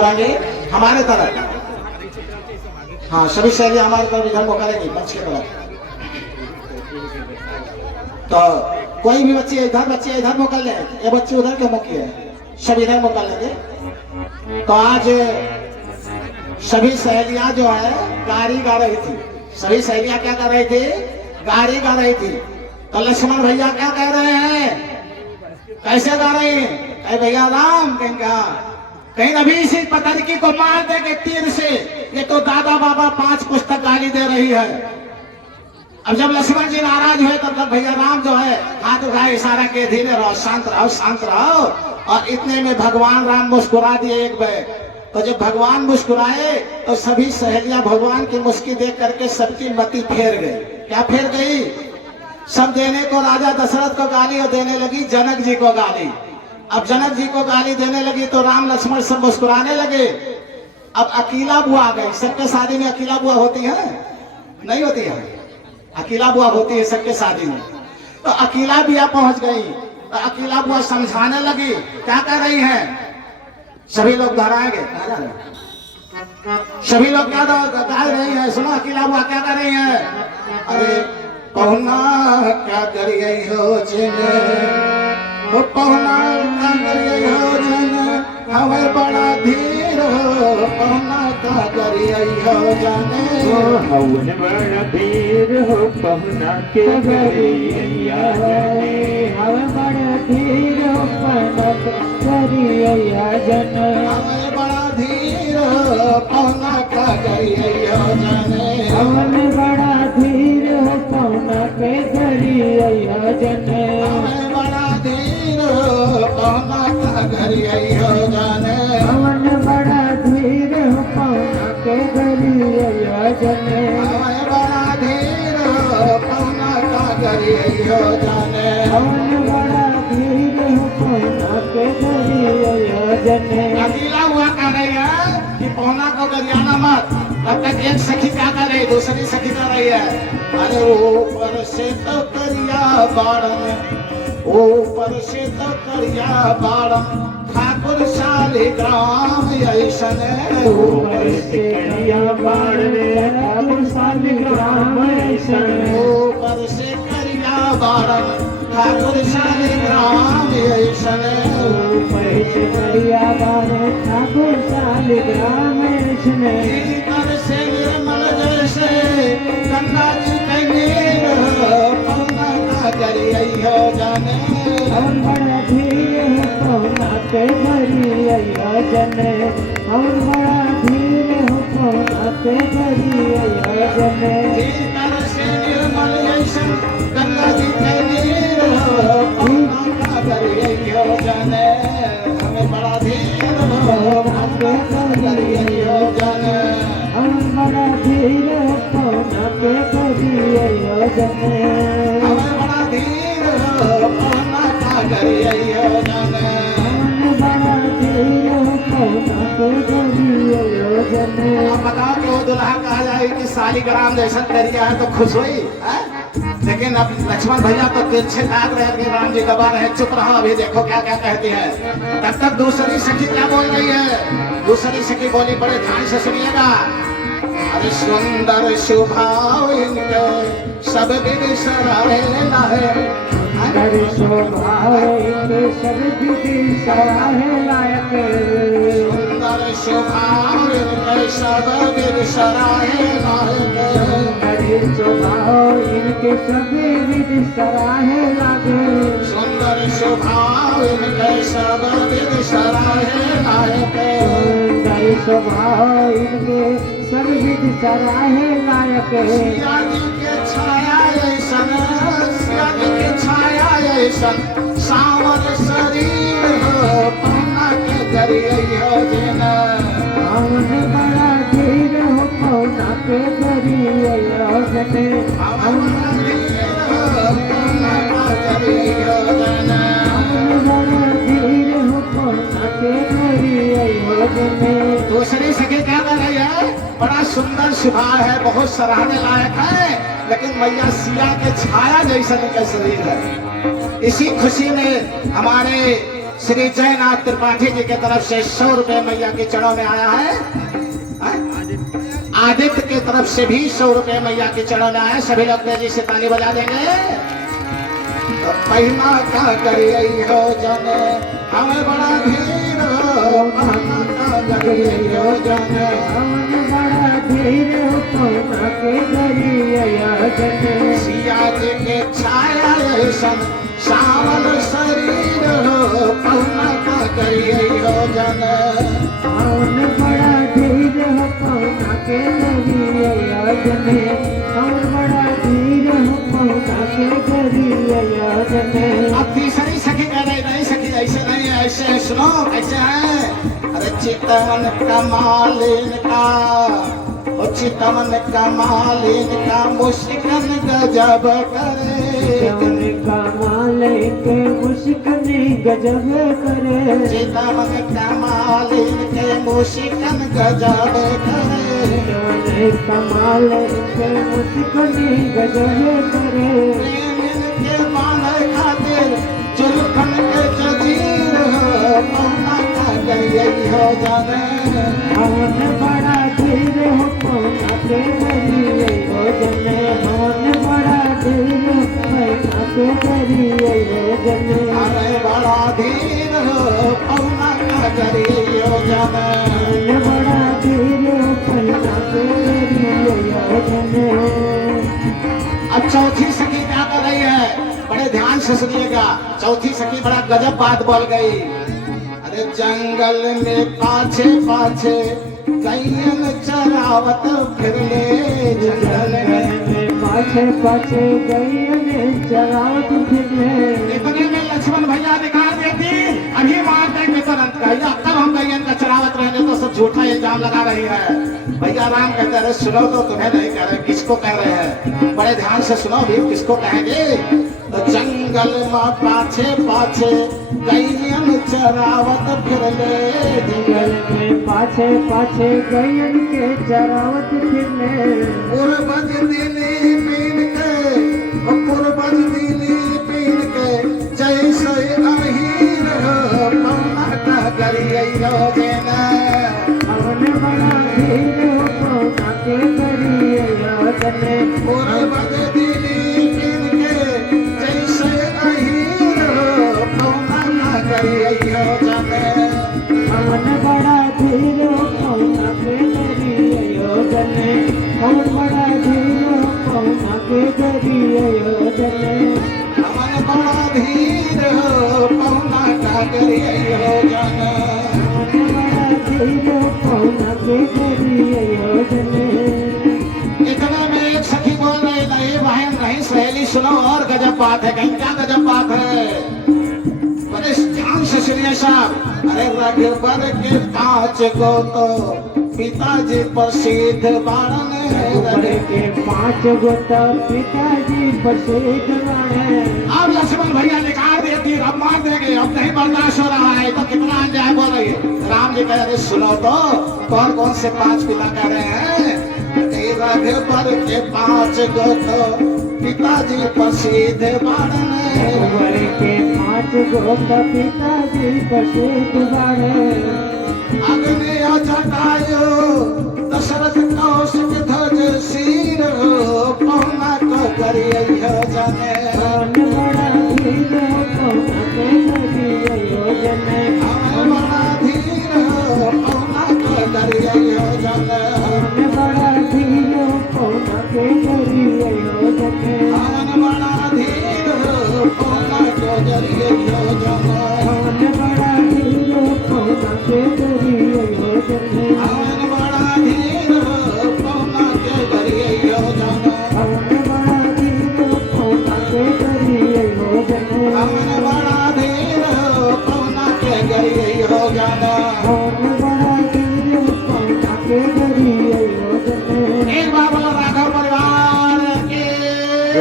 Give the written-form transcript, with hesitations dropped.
हमारे तरफ। हाँ, सभी सहेली हमारे तरफ इधर मौका लेंगी पंच के तरफ। तो कोई भी बच्चे इधर मौका ले, ये बच्चे उधर के मौके है, सब इधर मौका लेंगे। तो आज सभी सहेलियां जो है गाड़ी गा रही थी। सभी सहेलियां क्या कर रही थी? गाड़ी गा रही थी। तो लक्ष्मण भैया क्या कह रहे हैं? कैसे गा रहे हैं? कहे भैया राम कहीं अभी इसी पतरकी को मार देंगे तीर से। ये तो दादा बाबा 5 पुस्तक गाली दे रही है। अब जब लक्ष्मण जी नाराज हुए तब भैया राम जो है हाथ उठाए, इशारा के धीरे रहो, शांत रहो, शांत रहो। और इतने में भगवान राम मुस्कुरा दिए एक बार। तो जब भगवान मुस्कुराए तो सभी सहेलियां भगवान की मुस्की देख करके सबकी मति फेर गई। क्या फेर गई? सब देने को राजा दशरथ को गाली और देने लगी जनक जी को गाली। अब जनक जी को गाली देने लगी तो राम लक्ष्मण सब मुस्कुराने लगे। अब अकेला बुआ आ गई। सबके शादी में अकेला बुआ होती है? नहीं होती है? अकेला बुआ होती है सबके शादी में। तो अकेला बुआ पहुंच गई। तो अकेला बुआ समझाने लगी। क्या कर रही है? सभी लोग दोहराएंगे। सभी लोग क्या गा रही है? सुनो, अकेला बुआ क्या कर रही है? अरे पहुना क्या करिए हो जिने, पहुना क्या करिए हो जन, हमें बड़ा धीर हो, पहुना क्या करिए हो जाने, हवन बड़ा धीर हो, पहुना के करिए हमें बड़ा धीर हो, पहुना करिए जन, हमें बड़ा धीर हो, पहुना क्या करिए हो जाने, हमें बड़ा धीर हो, पहुना के करिए जन, हमें बड़ा धीर हो, पहुना क्या करिए हो जाने, हवन बड़ा धीर हो, पहुना के करिए जन, हमें बड़ा धीर हो, पहुना क्या करिए हो जाने, हवन बड़ा धीर हो, पहुना के करिए जन। अकेला हुआ कह रही है कि पहुना को गरियाना मत। तब तक एक सखी क्या कर रही, दूसरी सखी कर रही है, अरे ऊपर से तो करिया बाड़न, ऊपर से तो करिया बाड़न, ठाकुर शालिग्राम ऐसन, ऊपर से करिया बाड़न, ठाकुर शालिग्राम ऐसन, ऊपर से करिया बाड़न, ठाकुर शालिग्राम ऐसन, ऊपर से करिया बाड़न, ठाकुर शालिग्राम ऐसन, भीतर से निर्मल जैसे गंगा जी के नीर, पहुना का करिए हो जाने, हम बड़ा धीर हो, पहुना के करिए जन, हम बड़ा धीर हो, पहुना के करिए जन, भीतर से निर्मल जैसे गंगा जी के नीर, पहुना का करिए हो जाने, हमें बड़ा धीर हो, पहुना का करिए हो जाने, हम बड़ा धीर हो, पहुना के करिए जन, हमें बड़ा धीर हो, पहुना का करिए हो जाने। हम बड़ा धीर हो, पहुना के करिए जन। अब बताओ कि वो दुल्हा कहा जाए कि शालिग्राम जैसा करिया है तो खुश हुई है? लेकिन अब लक्ष्मण भैया तो तिरछे ताक रहे कि राम जी दबा रहे, चुप रहो, अभी देखो क्या क्या कहती है। तब तक दूसरी सखी क्या बोल रही है? दूसरी सखी बोली, बड़े ध्यान से सुनिएगा। अरे सुंदर स्वभाव इनके सब विधि सराहेला है, हरि शोभा इनके सब विधि सराहे लायक, सुंदर स्वभाव इनके सब विधि सराहेला है, हरि शोभा इनके सब विधि सराहे लागे, सुंदर स्वभाव इनके सब विधि सराहेला है, हरि शोभा इनके सब विधि सराहे लायक, सिया जी के छाया ऐसन, सिया जी के छाया ऐसन, सावर शरीर हो, पहुना के करिए हो जिना, हमन बड़ा धीर हो, पहुना के करिए जन, हम धीर हो, पहुना का करिए हो जिना। हमन बड़ा धीर हो, पहुना के करिए जन। दूसरी सखी क्या कर रही है? बड़ा सुंदर स्वभाव है, बहुत सराहने लायक है, लेकिन मैया सिया के छाया जैसा इनका शरीर है। इसी खुशी में हमारे श्री जयनाथ त्रिपाठी जी की तरफ से 100 रुपए मैया के चरणों में आया है। आदित्य की तरफ से भी 100 रुपए मैया के चरणों में आया। सभी लोग तेजी से ताली बजा देंगे। तो महिमा का करिए हो जन हमें बड़ा धीर हो, महिमा का करिए हो जन हवन बड़ा धीर हो पौना के करिए जन सिया जी के छाया ऐसन श्यामल शरीर हो, पौना का करिए हो जन हवन बड़ा धीर हो पौना के करिए जन हवन बड़ा धीर हो पौना के करिए जन। अब तीसरी सखी कह रही नहीं सखी ऐसे नहीं है, ऐसे सुनो ऐसे है। अरे चितवन का मालिन का चितवन का मालिन का मुस्कान गजब करे, चितवन का मालिन के मुस्कान गजब करे, चितवन का मालिन के मुस्कान गजब करे, चितवन का मालिन के मुस्कान गजब करे। प्रेमिन के माने खातिर जुल्फन के जजीर हो, पौना का करिए हो जाने हवन बड़ा धीर हो पौना के करिए हो जन हवन बड़ा धीर हो पौना के करिए हो जन अरे बड़ा धीर हो पौना का करिए हो जाने हवन बड़ा धीर हो पौना के करिए हो जन। अब चौथी सखी क्या कर रही है, बड़े ध्यान से सुनिएगा। चौथी सखी बड़ा गजब बात बोल गई। अरे जंगल में पाछे पाछे गैयन चरावत फिरले, जंगल में पाछे पाछे गैयन चरावत फिरले। इतने में लक्ष्मण भैया निकाल देती, अभी मार देंगे तुरंत। भैया कब हम गैयन का चरावत रहने तो सब झूठा इल्जाम लगा रही है। भैया राम कहते रहे सुनो तो तुम्हें नहीं कह रहे, किसको कह रहे हैं, बड़े ध्यान से सुनो भी किसको कहेंगे। तो जंगल में पाछे पाछे गैयन चरावत फिरले, जंगल में पाछे पाछे गैयन के चरावत फिरले। पूर्वज दिली पीन के, पूर्वज दिली पीन के जैसे अहीर हो, पौना का करिए हो जेना हवन बड़ा धीर हो पौना के करिए हो जन पूर्वज दिली पीन के जैसे अहीर हो, पौना का करिए हो जाने हवन बड़ा धीर हो पौना के करिए हो जन हवन बड़ा धीर हो पौना के करिए हो जन। हमन बड़ा धीर हो पौना का करिए हो जाने हवन बड़ा धीर हो पौना के करिए हो जन। इतने में एक सखी बोल रही नहीं बहन नहीं सहेली सुनो और गजब बात है। कहीं क्या गजब बात है, बड़े ध्यान से सुनिए साहब। अरे रघुबर के 5 गो तो पिताजी प्रसिद्ध बारन ऊपर के 5 गो तो पिताजी प्रसिद्ध बारन। अब लक्ष्मण भैया निकाल देती, अब मार देंगे, अब नहीं बर्दाश्त हो रहा है। तो कितना अन्याय बोल रही है। राम जी कह रहे सुनो तो कौन कौन से 5 पिता कह रहे हैं। रघुबर के 5 गो तो पिताजी प्रसिद्ध बारन, ऊपर के 5 गो तो पिताजी प्रसिद्ध बारन। अग्नि जटायु दशरथ कौशिक ध्वज शीर हो, पौना को करिए हो जाने हवन बड़ा धीर हो पौना के करिए हो जन हवन बड़ा धीर हो पौना को करिए हो जाने हवन बड़ा धीर हो पौना के करिए हो जन। हवन बड़ा धीर हो पौना को करिए हो जाने हवन बड़ा धीर हो पौना के करिए हो जन। हवन बड़ा धीर हो पौना के करिए हो जाने हवन बड़ा धीर हो पौना के करिए हो जन। हवन बड़ा धीर हो पौना के करिए हो जाने